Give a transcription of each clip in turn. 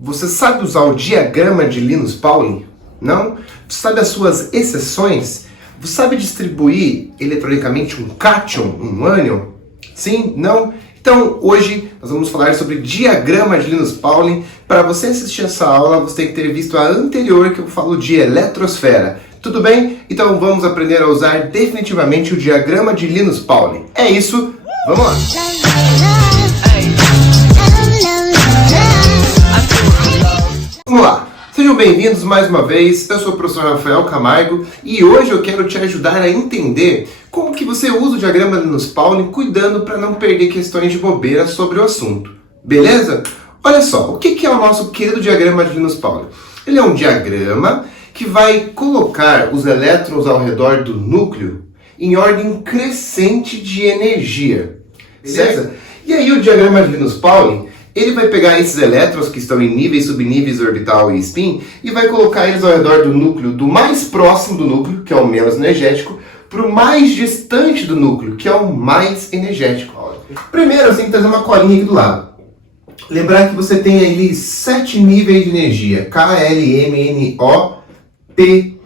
Você sabe usar o diagrama de Linus-Pauling? Não? Você sabe as suas exceções? Você sabe distribuir eletronicamente um cation, um ânion? Sim? Não? Então, hoje nós vamos falar sobre diagrama de Linus-Pauling. Para você assistir essa aula, você tem que ter visto a anterior que eu falo de eletrosfera. Tudo bem? Então vamos aprender a usar definitivamente o diagrama de Linus-Pauling. É isso, vamos lá! Vamos lá! Sejam bem-vindos mais uma vez, eu sou o professor Rafael Camargo e hoje eu quero te ajudar a entender como que você usa o diagrama de Linus-Pauling, cuidando para não perder questões de bobeira sobre o assunto. Beleza? Olha só, o que é o nosso querido diagrama de Linus-Pauling? Ele é um diagrama que vai colocar os elétrons ao redor do núcleo em ordem crescente de energia. Beleza? E aí o diagrama de Linus-Pauling, ele vai pegar esses elétrons que estão em níveis, subníveis, orbital e spin e vai colocar eles ao redor do núcleo, do mais próximo do núcleo, que é o menos energético, para o mais distante do núcleo, que é o mais energético. Primeiro, você tem que trazer uma colinha aqui do lado. Lembrar que você tem ali 7 níveis de energia, K, L, M, N, O, P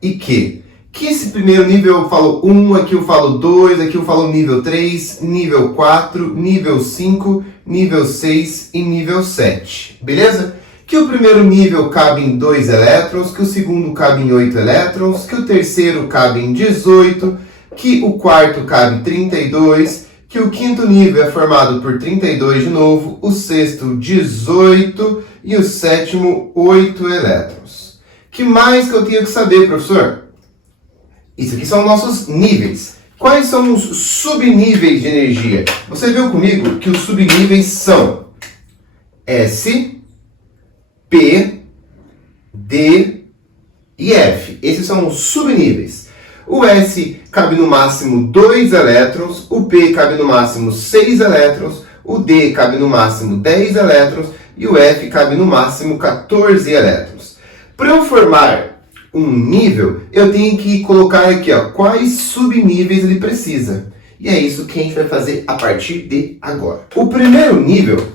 e Q. Que esse primeiro nível eu falo 1, aqui eu falo 2, aqui eu falo nível 3, nível 4, nível 5, nível 6 e nível 7. Beleza? Que o primeiro nível cabe em 2 elétrons, que o segundo cabe em 8 elétrons, que o terceiro cabe em 18, que o quarto cabe em 32, que o quinto nível é formado por 32 de novo, o sexto 18 e o sétimo 8 elétrons. Que mais que eu tenho que saber, professor? Isso aqui são nossos níveis. Quais são os subníveis de energia? Você viu comigo que os subníveis são S, P, D e F. Esses são os subníveis. O S cabe no máximo 2 elétrons, o P cabe no máximo 6 elétrons, o D cabe no máximo 10 elétrons e o F cabe no máximo 14 elétrons. Para eu formar um nível, eu tenho que colocar aqui, ó, quais subníveis ele precisa. E é isso que a gente vai fazer a partir de agora. O primeiro nível,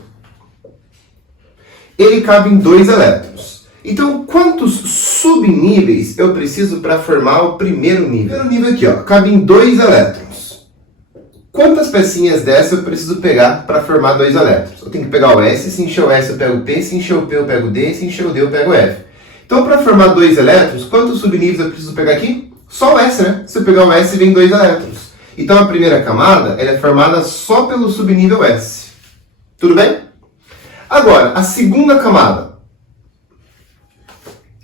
ele cabe em 2 elétrons. Então, quantos subníveis eu preciso para formar o primeiro nível? O primeiro nível aqui, ó, cabe em 2 elétrons. Quantas pecinhas dessa eu preciso pegar para formar 2 elétrons? Eu tenho que pegar o S, se encher o S eu pego o P, se encher o P eu pego o D, se encher o D eu pego o F. Então, para formar 2 elétrons, quantos subníveis eu preciso pegar aqui? Só o S, né? Se eu pegar o S, vem 2 elétrons. Então, a primeira camada ela é formada só pelo subnível S. Tudo bem? Agora, a segunda camada,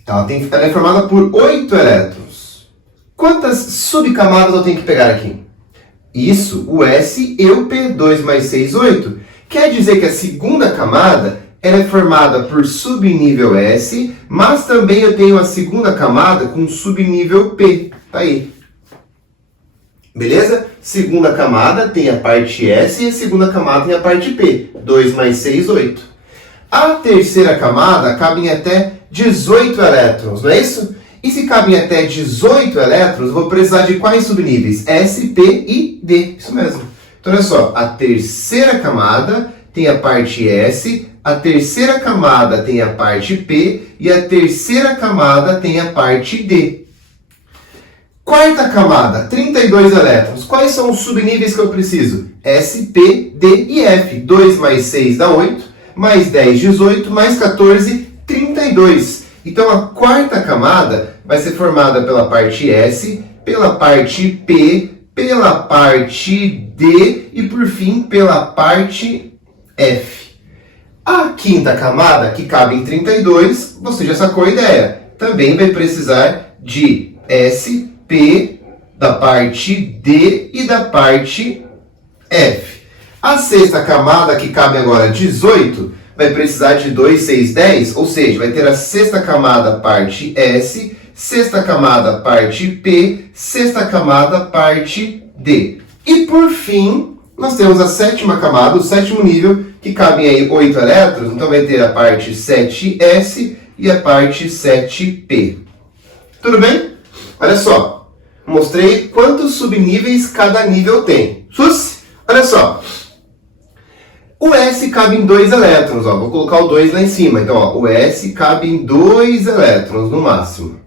ela é formada por 8 elétrons. Quantas subcamadas eu tenho que pegar aqui? Isso, o S e o P, 2 mais 6, 8. Quer dizer que a segunda camada ela é formada por subnível S, mas também eu tenho a segunda camada com subnível P. Tá aí. Beleza? Segunda camada tem a parte S e a segunda camada tem a parte P. 2 mais 6, 8. A terceira camada cabe em até 18 elétrons, não é isso? E se cabem até 18 elétrons, eu vou precisar de quais subníveis? S, P e D. Isso mesmo. Então, olha só. A terceira camada tem a parte S, a terceira camada tem a parte P e a terceira camada tem a parte D. Quarta camada, 32 elétrons. Quais são os subníveis que eu preciso? S, P, D e F. 2 mais 6 dá 8, mais 10, 18, mais 14, 32. Então, a quarta camada vai ser formada pela parte S, pela parte P, pela parte D e, por fim, pela parte F. A quinta camada, que cabe em 32, você já sacou a ideia. Também vai precisar de S, P, da parte D e da parte F. A sexta camada, que cabe agora 18, vai precisar de 2, 6, 10, ou seja, vai ter a sexta camada, parte S, sexta camada, parte P, sexta camada, parte D. E por fim, nós temos a sétima camada, o sétimo nível, que cabem aí 8 elétrons, então vai ter a parte 7S e a parte 7P. Tudo bem? Olha só, mostrei quantos subníveis cada nível tem. Olha só, O S cabe em 2 elétrons, ó. Vou colocar o 2 lá em cima. Então, ó, o S cabe em 2 elétrons no máximo.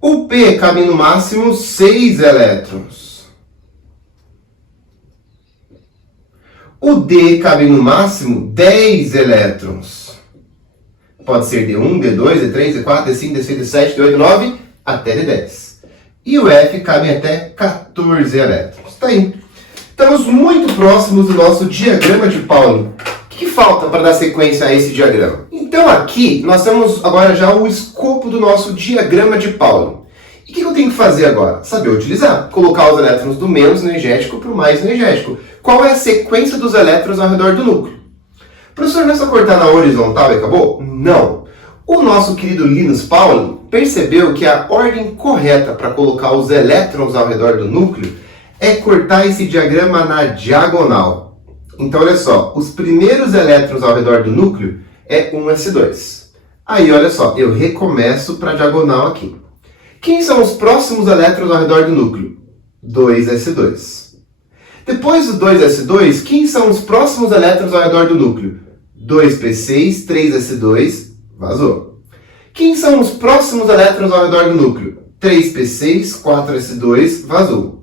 O P cabe no máximo 6 elétrons. O D cabe no máximo 10 elétrons. Pode ser D1, D2, D3, D4, D5, D6, D7, D8, D9, até D10. E o F cabe até 14 elétrons. Tá aí. Estamos muito próximos do nosso diagrama de Pauling. O que falta para dar sequência a esse diagrama? Então aqui nós temos agora já o escopo do nosso diagrama de Pauling. E o que eu tenho que fazer agora? Saber utilizar. Colocar os elétrons do menos energético para o mais energético. Qual é a sequência dos elétrons ao redor do núcleo? Professor, não é só cortar na horizontal e acabou? Não. O nosso querido Linus Pauling percebeu que a ordem correta para colocar os elétrons ao redor do núcleo é cortar esse diagrama na diagonal. Então, olha só, os primeiros elétrons ao redor do núcleo é 1s2. Aí, olha só, eu recomeço para a diagonal aqui. Quem são os próximos elétrons ao redor do núcleo? 2s2. Depois do 2s2, quem são os próximos elétrons ao redor do núcleo? 2p6, 3s2, vazou. Quem são os próximos elétrons ao redor do núcleo? 3p6, 4s2, vazou.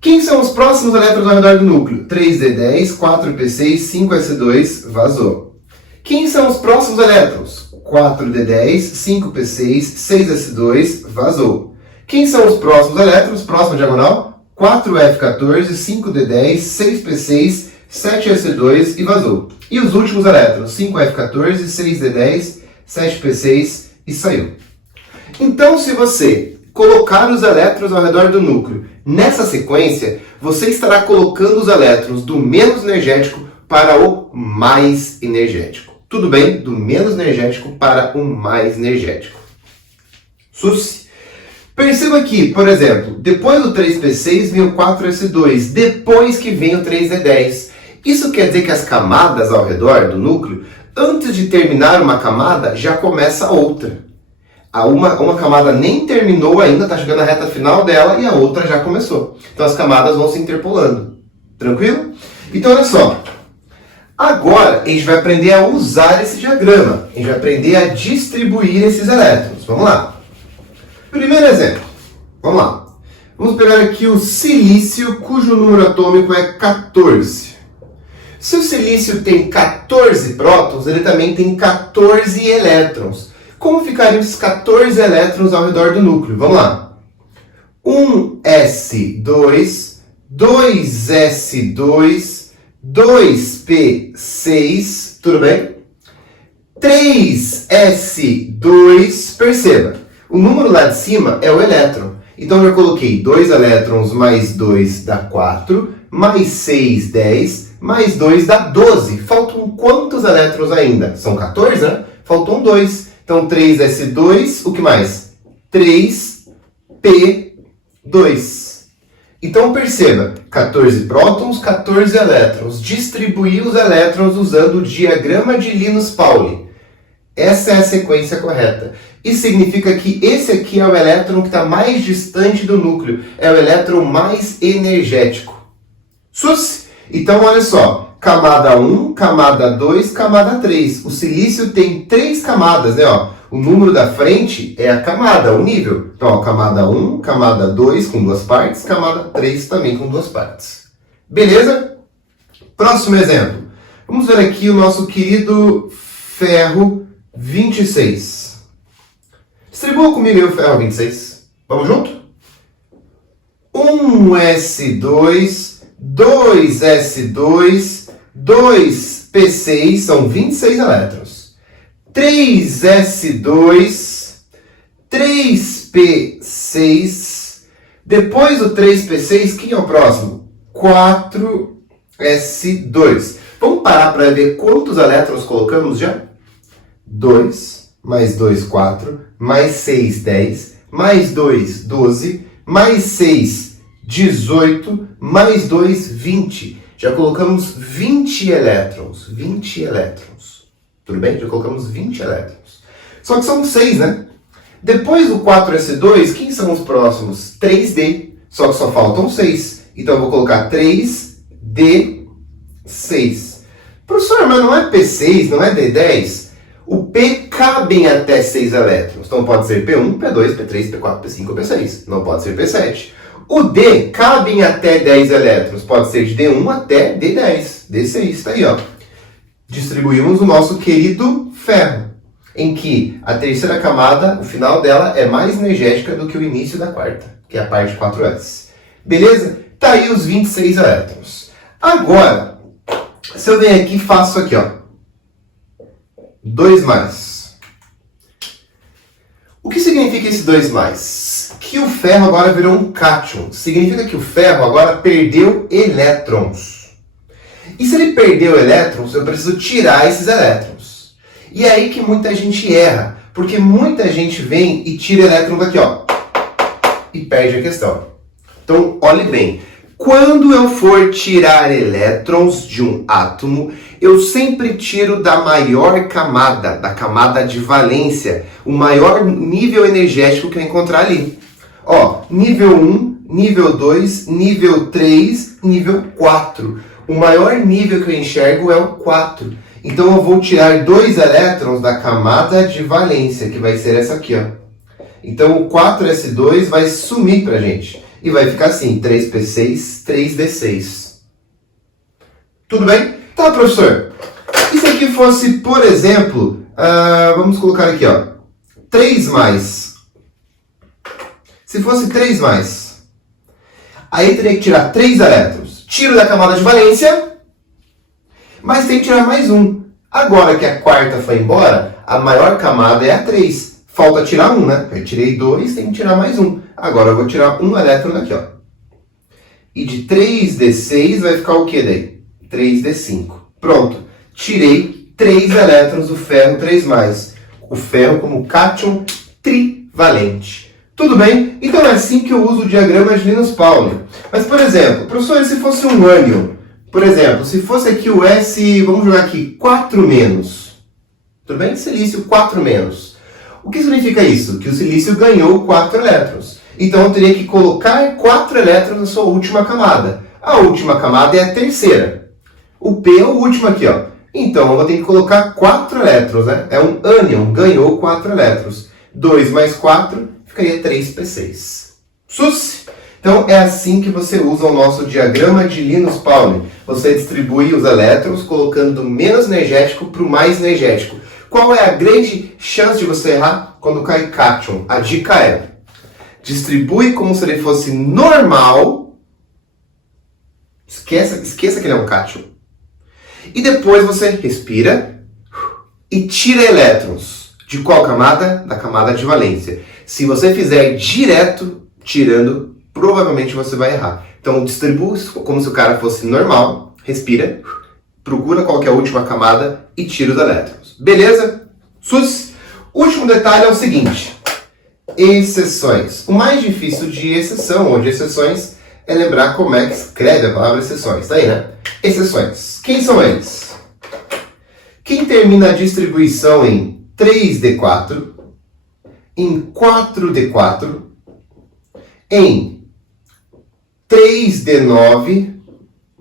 Quem são os próximos elétrons ao redor do núcleo? 3d10, 4p6, 5s2, vazou. Quem são os próximos elétrons? 4d10, 5p6, 6s2, vazou. Quem são os próximos elétrons? Próxima diagonal? 4f14, 5d10, 6p6, 7s2 e vazou. E os últimos elétrons? 5f14, 6d10, 7p6 e saiu. Então, se você colocar os elétrons ao redor do núcleo nessa sequência, você estará colocando os elétrons do menos energético para o mais energético. Tudo bem? Do menos energético para o mais energético. Sus. Perceba aqui, por exemplo, depois do 3p6 vem o 4s2, depois que vem o 3d10. Isso quer dizer que as camadas ao redor do núcleo, antes de terminar uma camada, já começa outra. Uma camada nem terminou ainda, está chegando na reta final dela, e a outra já começou. Então as camadas vão se interpolando. Tranquilo? Então olha só. Agora a gente vai aprender a usar esse diagrama. A gente vai aprender a distribuir esses elétrons. Vamos lá. Primeiro exemplo. Vamos lá. Vamos pegar aqui o silício, cujo número atômico é 14. Se o silício tem 14 prótons, ele também tem 14 elétrons. Como ficariam esses 14 elétrons ao redor do núcleo? Vamos lá. 1s2, 2s2, 2p6, tudo bem? 3s2, perceba, o número lá de cima é o elétron. Então eu coloquei 2 elétrons mais 2 dá 4, mais 6, 10, mais 2 dá 12. Faltam quantos elétrons ainda? São 14, né? Faltam 2. Então 3s2, o que mais? 3p2. Então perceba, 14 prótons, 14 elétrons. Distribuir os elétrons usando o diagrama de Linus Pauling. Essa é a sequência correta. Isso significa que esse aqui é o elétron que está mais distante do núcleo. É o elétron mais energético. Sus! Então olha só. Camada 1, camada 2, camada 3. O silício tem 3 camadas, né? Ó, o número da frente é a camada, o nível. Então, ó, camada 1, camada 2 com 2 partes, camada 3 também com 2 partes. Beleza? Próximo exemplo. Vamos ver aqui o nosso querido ferro 26. Distribua comigo aí o ferro 26. Vamos junto? 1s2, 2s2, 2p6, são 26 elétrons. 3s2, 3p6. Depois do 3p6, quem é o próximo? 4s2. Vamos parar para ver quantos elétrons colocamos já? 2, mais 2, 4, mais 6, 10, mais 2, 12, mais 6, 18, mais 2, 20. Já colocamos 20 elétrons. 20 elétrons. Tudo bem? Já colocamos 20 elétrons. Só que são 6, né? Depois do 4s2, quem são os próximos? 3d. Só que só faltam 6. Então eu vou colocar 3d 6. Professor, mas não é P6, não é D10? O P cabem até 6 elétrons. Então pode ser P1, P2, P3, P4, P5 ou P6. Não pode ser P7. O D cabem até 10 elétrons. Pode ser de D1 até D10. D6, está aí, ó. Distribuímos o nosso querido ferro, em que a terceira camada, o final dela, é mais energética do que o início da quarta, que é a parte 4s. Beleza? Tá aí os 26 elétrons. Agora, se eu venho aqui e faço aqui, ó, 2 mais. O que significa esse 2 mais? Que o ferro agora virou um cátion. Significa que o ferro agora perdeu elétrons. E se ele perdeu elétrons, eu preciso tirar esses elétrons. E é aí que muita gente erra, porque muita gente vem e tira elétron daqui, ó, e perde a questão. Então, olhe bem. Quando eu for tirar elétrons de um átomo, eu sempre tiro da maior camada, da camada de valência, o maior nível energético que eu encontrar ali. Ó, nível 1, nível 2, nível 3, nível 4. O maior nível que eu enxergo é o 4. Então eu vou tirar 2 elétrons da camada de valência, que vai ser essa aqui, ó. Então o 4s2 vai sumir pra gente. E vai ficar assim, 3p6, 3d6. Tudo bem? Tá, professor. E se aqui fosse, por exemplo, vamos colocar aqui, ó, 3 mais. Se fosse 3 mais, aí teria que tirar 3 elétrons. Tiro da camada de valência, mas tem que tirar mais um. Agora que a quarta foi embora, a maior camada é a 3. Falta tirar 1, né? Eu tirei 2, tem que tirar mais 1. Agora eu vou tirar um elétron daqui, ó. E de 3d6 vai ficar o que daí? 3d5. Pronto. Tirei 3 elétrons do ferro 3+. O ferro como cátion trivalente. Tudo bem? Então é assim que eu uso o diagrama de Linus-Pauling. Mas, por exemplo, professor, se fosse um ânion, por exemplo, se fosse aqui o S, vamos jogar aqui, 4-. Tudo bem? Silício 4-. O que significa isso? Que o silício ganhou 4 elétrons. Então eu teria que colocar 4 elétrons na sua última camada. A última camada é a terceira. O P é o último aqui, ó. Então eu vou ter que colocar 4 elétrons, né? É um ânion, ganhou 4 elétrons. 2 mais 4 ficaria 3p6. Sus! Então é assim que você usa o nosso diagrama de Linus-Pauling. Você distribui os elétrons colocando do menos energético para o mais energético. Qual é a grande chance de você errar quando cai cátion? A dica é: distribui como se ele fosse normal. Esqueça que ele é um cátion. E depois você respira e tira elétrons. De qual camada? Da camada de valência. Se você fizer direto, tirando, provavelmente você vai errar. Então distribui como se o cara fosse normal. Respira. Procura qual que é a última camada e tira os elétrons. Beleza? Sus! O último detalhe é o seguinte. Exceções. O mais difícil de exceção, ou de exceções, é lembrar como é que escreve a palavra exceções. Tá aí, né? Exceções. Quem são eles? Quem termina a distribuição em 3d4, em 4d4, em 3d9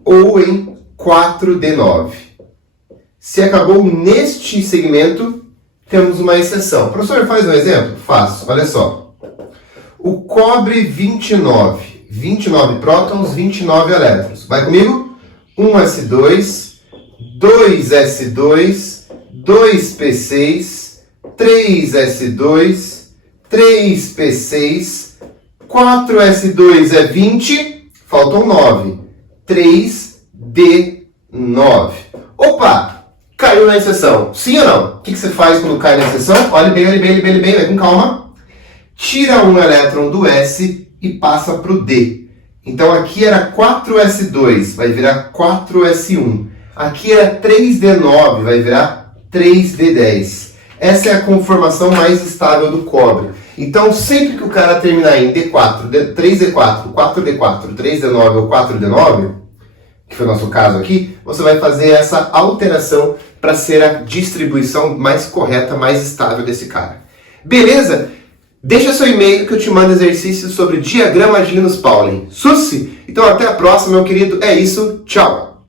ou em 4d9. Se acabou neste segmento, temos uma exceção. Professor, faz um exemplo? Faço. Olha só. O cobre 29. 29 prótons, 29 elétrons. Vai comigo? 1s2, 2s2, 2p6, 3s2, 3p6, 4s2 é 20, faltam 9. 3d9. Opa! Caiu na exceção. Sim ou não? O que você faz quando cai na exceção? Olhe bem, vai com calma. Tira um elétron do S e passa para o D. Então aqui era 4s2, vai virar 4s1. Aqui era 3d9, vai virar 3d10. Essa é a conformação mais estável do cobre. Então sempre que o cara terminar em D4, 3d4, 4d4, 3d9 ou 4d9, que foi o nosso caso aqui, você vai fazer essa alteração para ser a distribuição mais correta, mais estável desse cara. Beleza? Deixa seu e-mail que eu te mando exercícios sobre diagrama de Linus-Pauling. Suci! Então até a próxima, meu querido. É isso. Tchau!